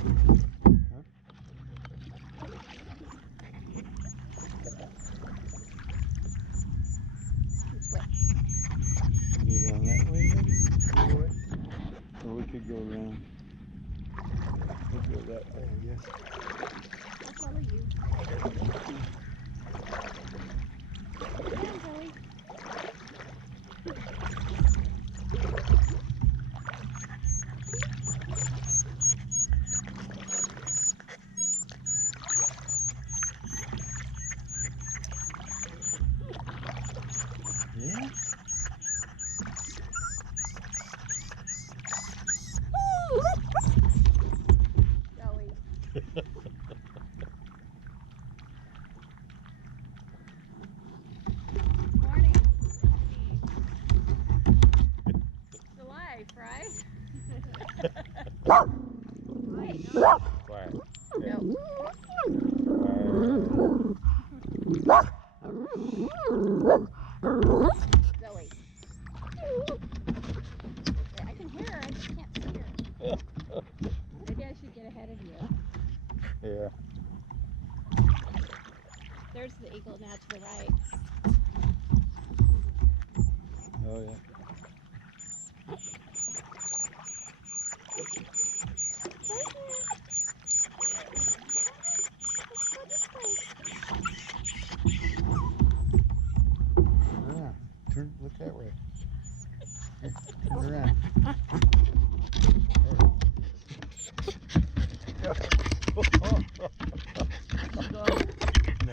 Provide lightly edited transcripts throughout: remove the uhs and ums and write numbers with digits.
Huh? Which way? Go down that way, maybe? Either way. Or we could go around. We'll go that way, I guess. I'll follow you. Come on, Zoe. Yeah? Zoe. Morning. It's alive, right? Quiet. No. Zoe. Yeah, I can hear her. I just can't see her. Maybe I should get ahead of you. Yeah. There's the eagle now to the right. Oh, yeah. Yeah. Turn, look that way. Here, turn around.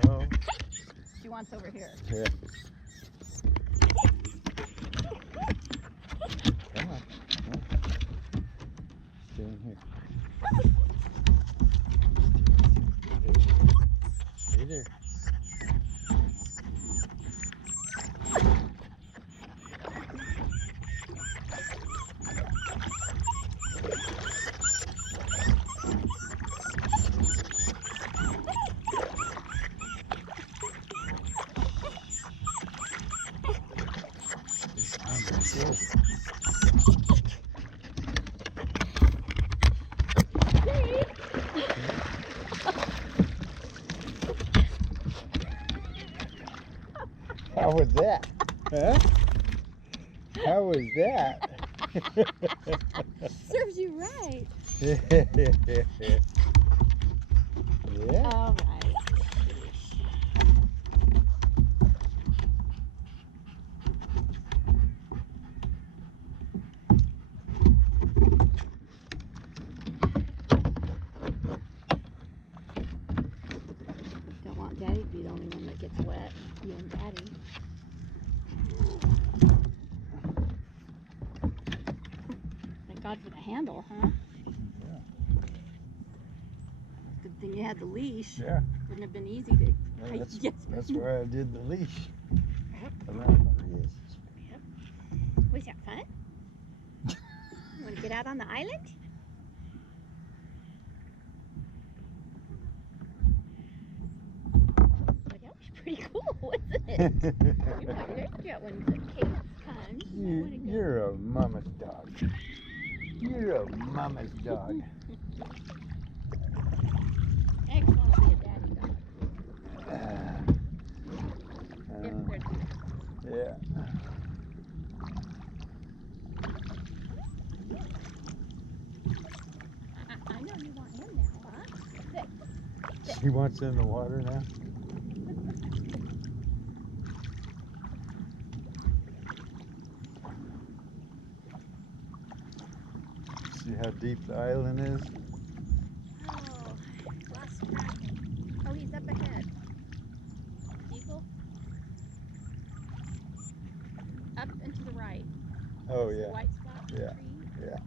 No. She wants over here. Yeah. Come on. Come on. Stay in here. Stay there. How was that? Huh? How was that? Serves you right. Yeah. All right. Don't want Daddy to be the only one that gets wet. You and Daddy. Thank God for the handle, huh? Yeah. Good thing you had the leash. Yeah. Wouldn't have been easy to Yeah, get that's why I did the leash Yep. around my wrist. Yep. Was that fun? You want to get out on the island? Well, that was pretty cool, wasn't it? You might like that when the cadence comes. You might want to go. You're a mama's dog. You're a mama's dog. Eggs want to be a daddy dog. Yeah. I know you want him now, huh? She wants in the water now. See how deep the island is? Oh, lost track. Oh, he's up ahead. Eagle? Up and to the right. Oh, See the yeah. white spot? Yeah. Tree? Yeah.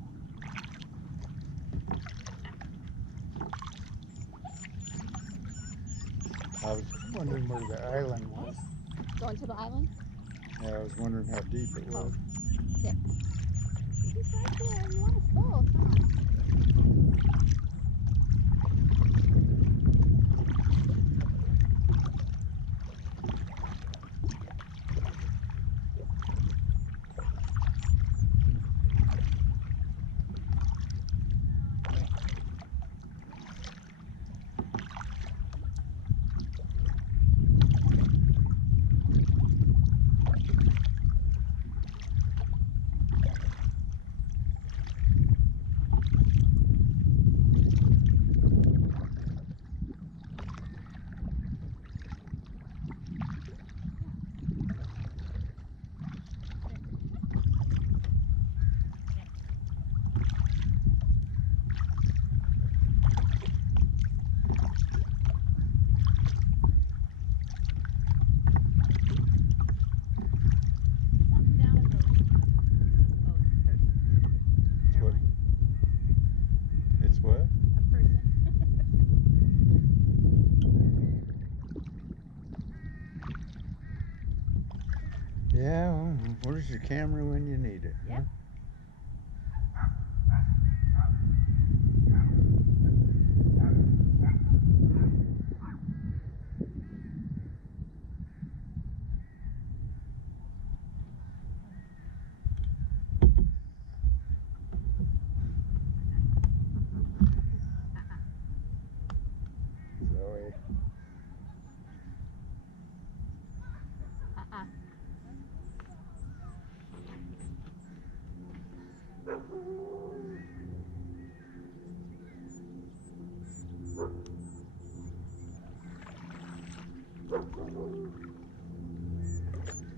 I was wondering where the island was. Going to the island? Yeah, I was wondering how deep it was. He's right there. You want us both, huh? There's your camera when you need it. Yep. Zoe. Uh-uh.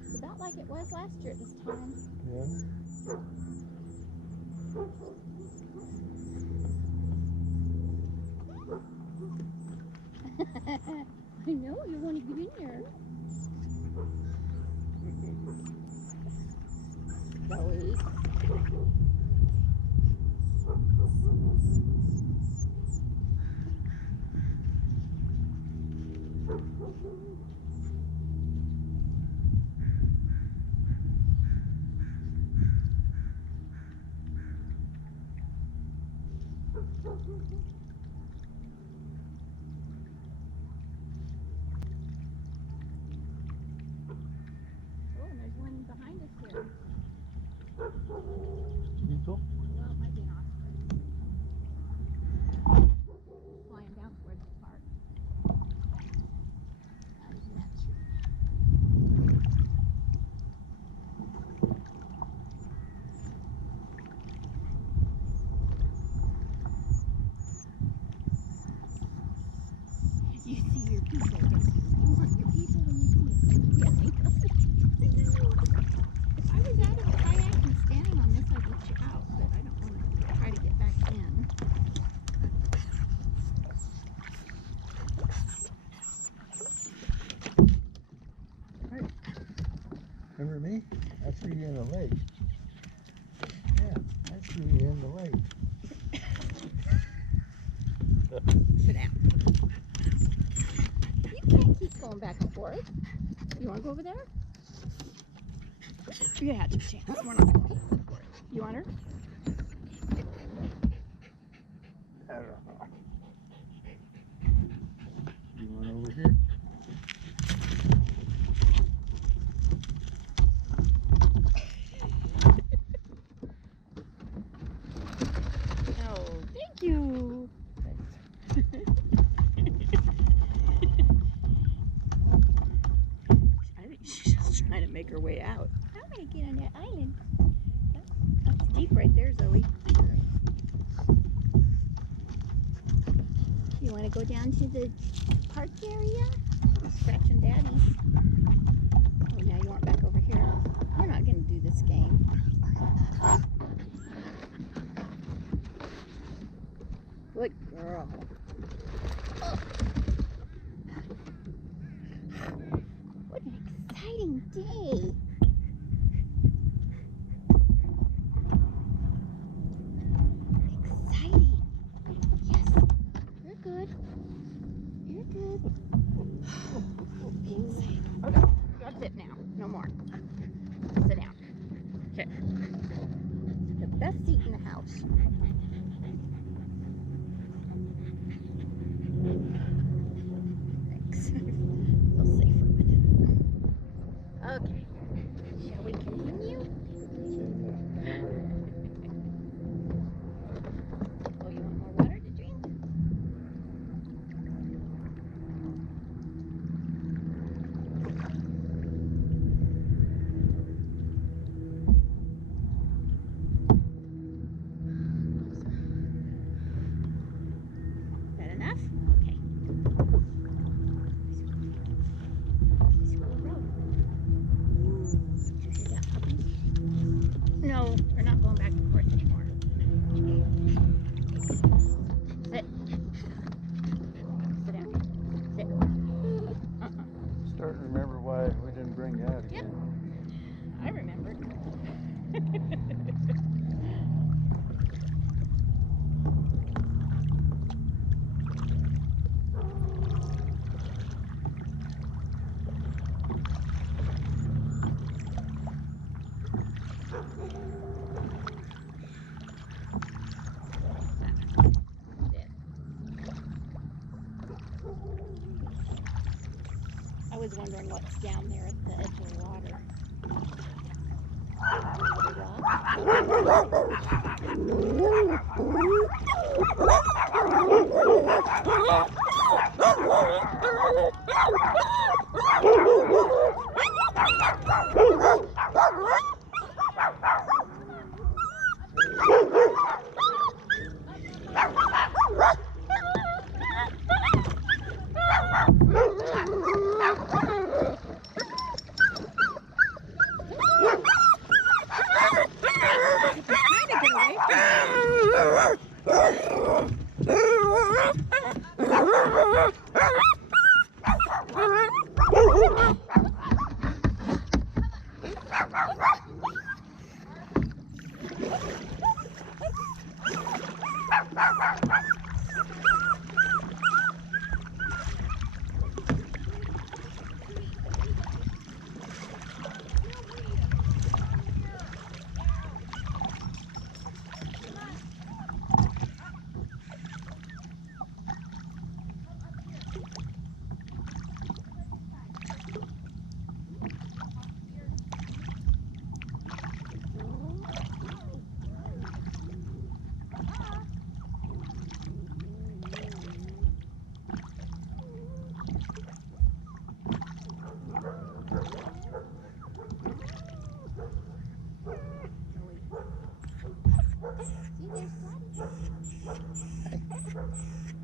It's about like it was last year at this time. Yeah. I know, you want to get in there. Zoe. Oh, and there's one behind us here. Eagle? Well, it might be an osprey. Flying down towards the park. Out of that tree. You see your people, don't you? You want your people when you see it. Yeah, I know. If I was out of a kayak and standing on this, I'd let you out, but I don't want to try to get back in. Remember me? I threw you in the lake. Yeah, I threw you in the lake. Sit down. You can't keep going back and forth. You want to go over there? You had your chance. We're not going to keep going for it. You want her? I don't know. You want over here? Oh, thank you. I think she's just trying to make her way out. I'm going to get on that island. That's deep right there, Zoe. You want to go down to the park area? Scratching Daddy's. Oh, now you want back over here. We're not going to do this game. Good girl. Oh. What an exciting day. Exciting. Yes. You're good. You're good. Being safe. Okay. That's it now. No more. Sit down. Okay. The best seat in the house. Thanks. Feel safer with it. Okay. Shall we continue? Oh, you want more water to drink? was wondering what's down there at the edge of the water.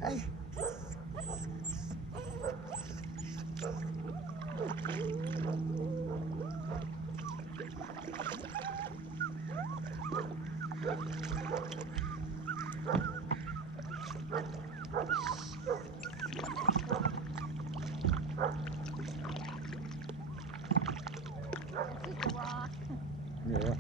Hey. That's just a rock. Yeah.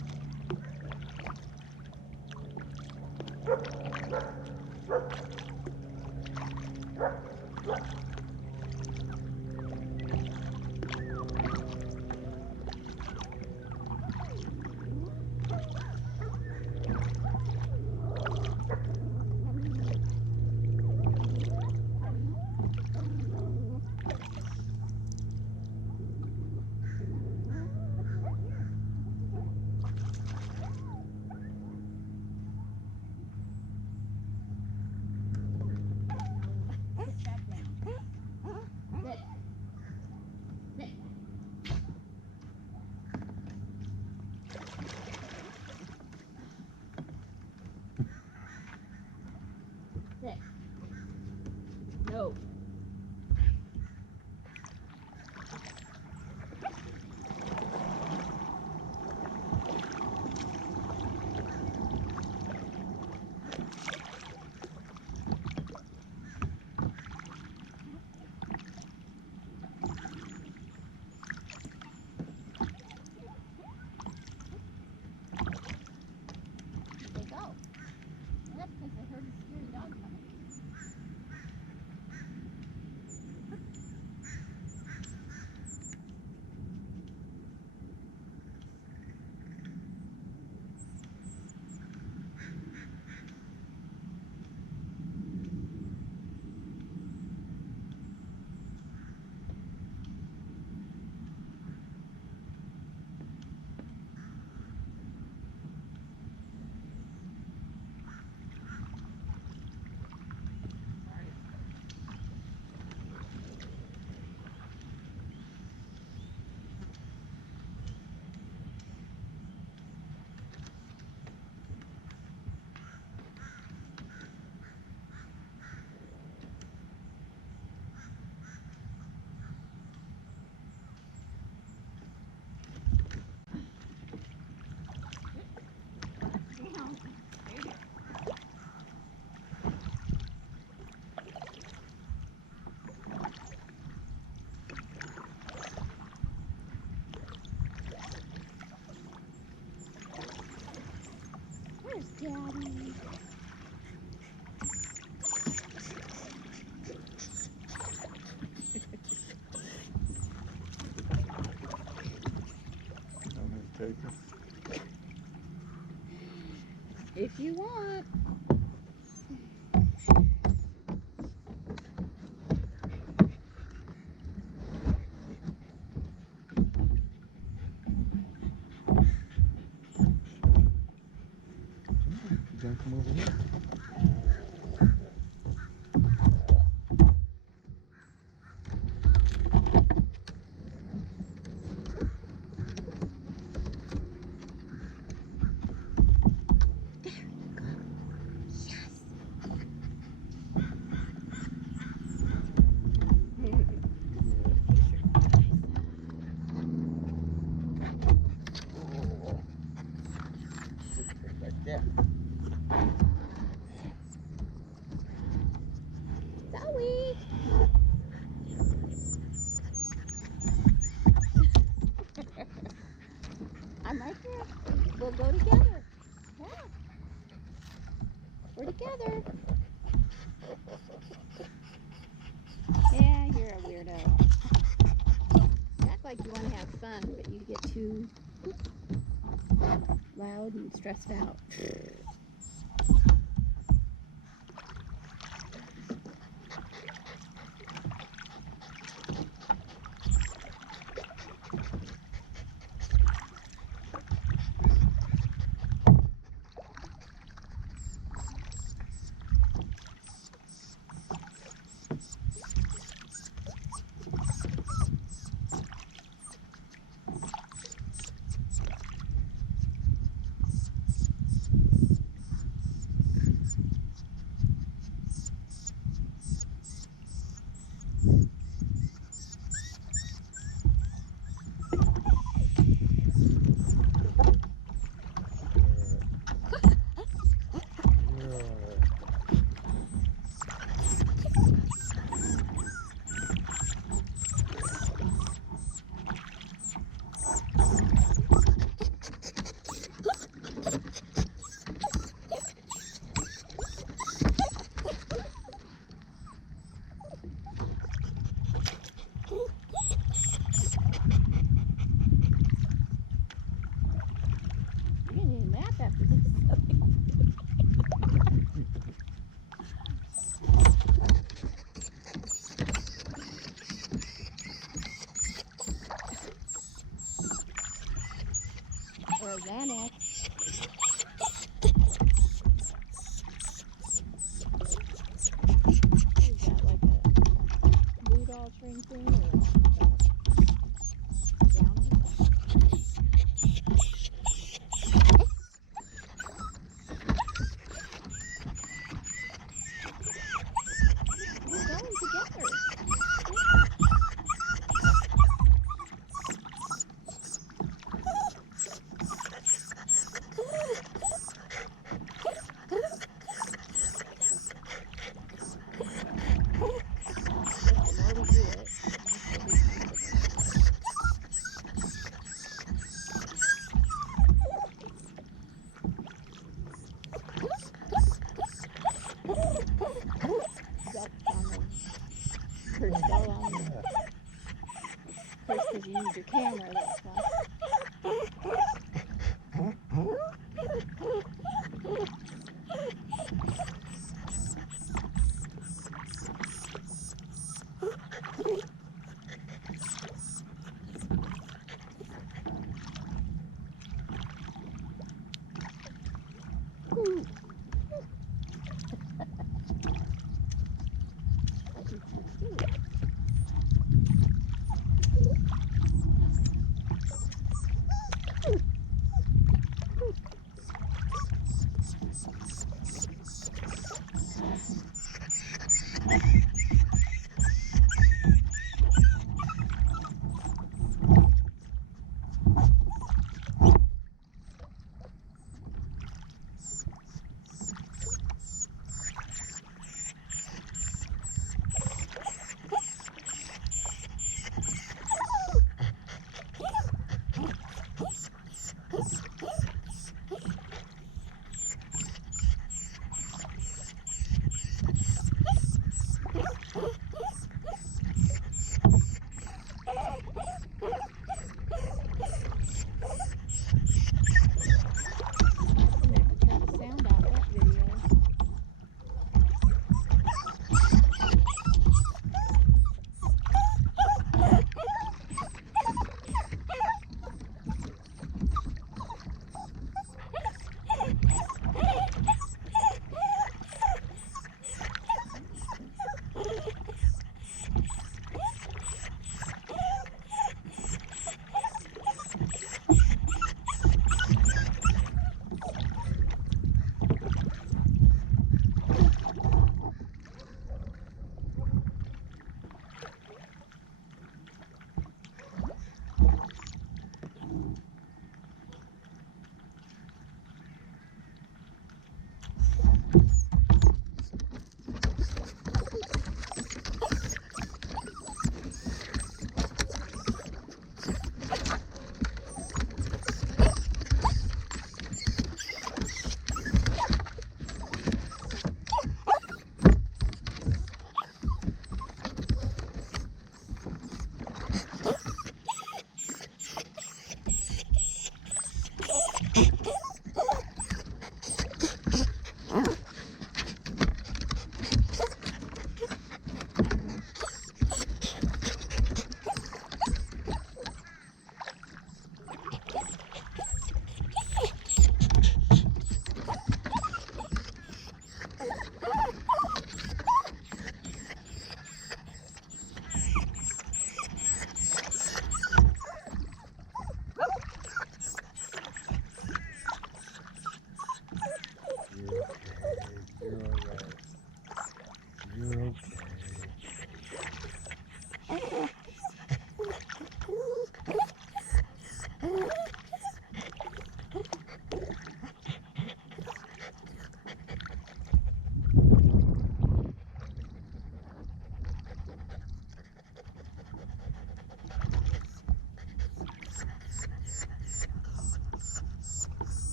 No. They go. That's because they heard a scary dog coming. Where's Daddy? Want me to take her? If you want. fun, but you get too loud and stressed out. You're gonna need a map after this. Or a Xanax. Is that like a mood altering thing or a downer? We're going together. The more we do it, the more we'll be comfortable. That's on the Kurt's still on the Kurt's because you use your camera, that's why.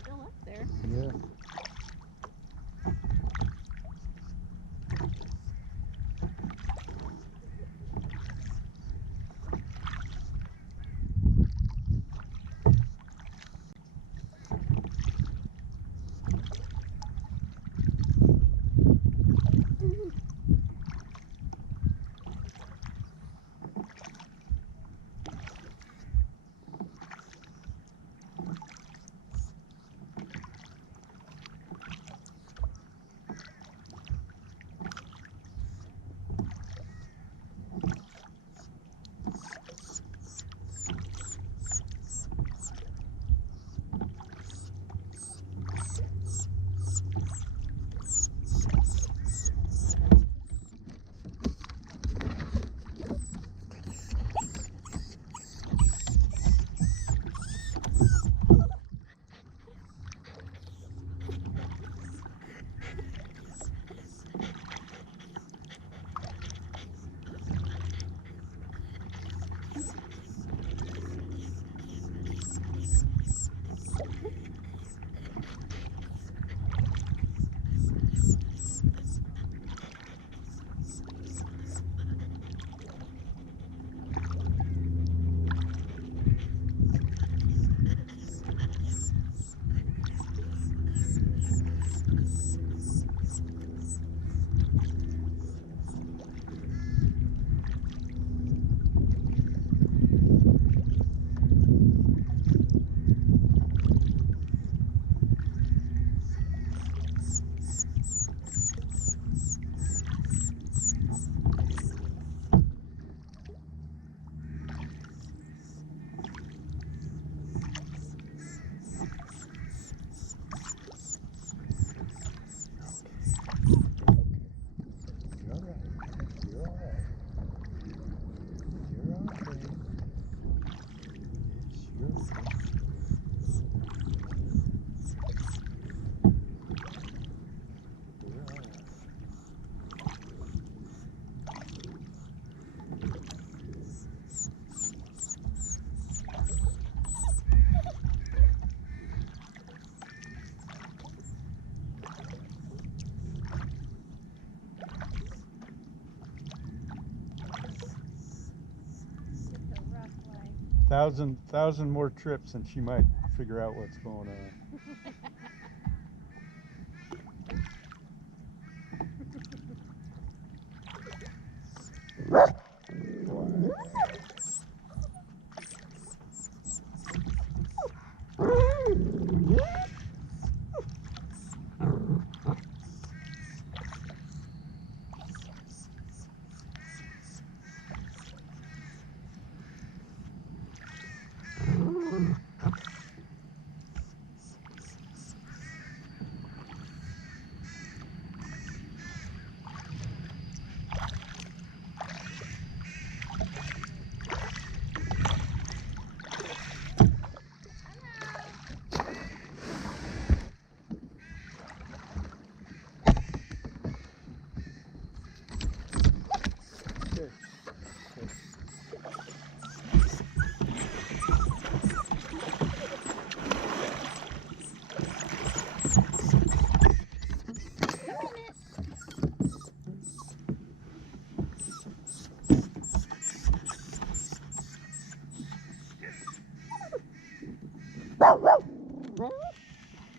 Still up there. Yeah. You're all right. You're all right. You're okay. Yes, you're okay. You're all right. It's a rough life. Thousand more trips and she might figure out what's going on. Good.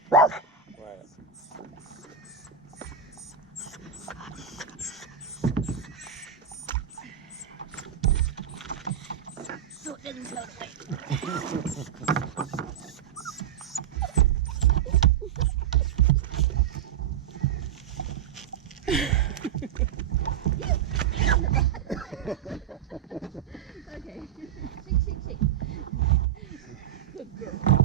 Good. Quiet. So it didn't float away. Okay. Shake, shake, shake. Good girl.